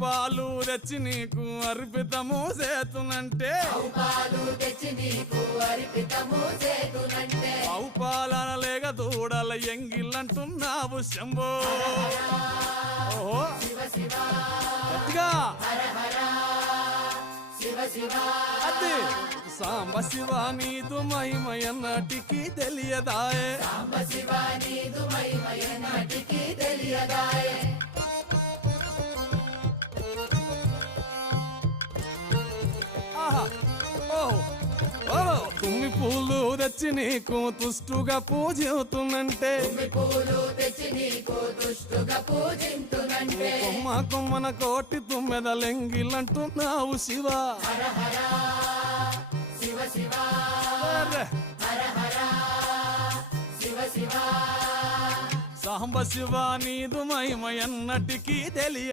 పాలు తెచ్చి నీకు అర్పితము చేతునంటే ఆవు పాలన లేక దూడల ఎంగిల్లంటున్నావు శంభో ఓహో గట్టిగా అదే సాంబ శివ నీదు మహిమయన్నటికి తెలియదాయే ఆహా ఓహో ఓహో తుమ్మి పూలు తెచ్చి నీకు తుష్టుగా పూజిస్తున్నంటే కొమ్మ కొమ్మన కోటి తుమ్మెదలెంగిలంటున్నావు శివ సాంబ శివ నీదు మహిమయన్నటికి తెలియ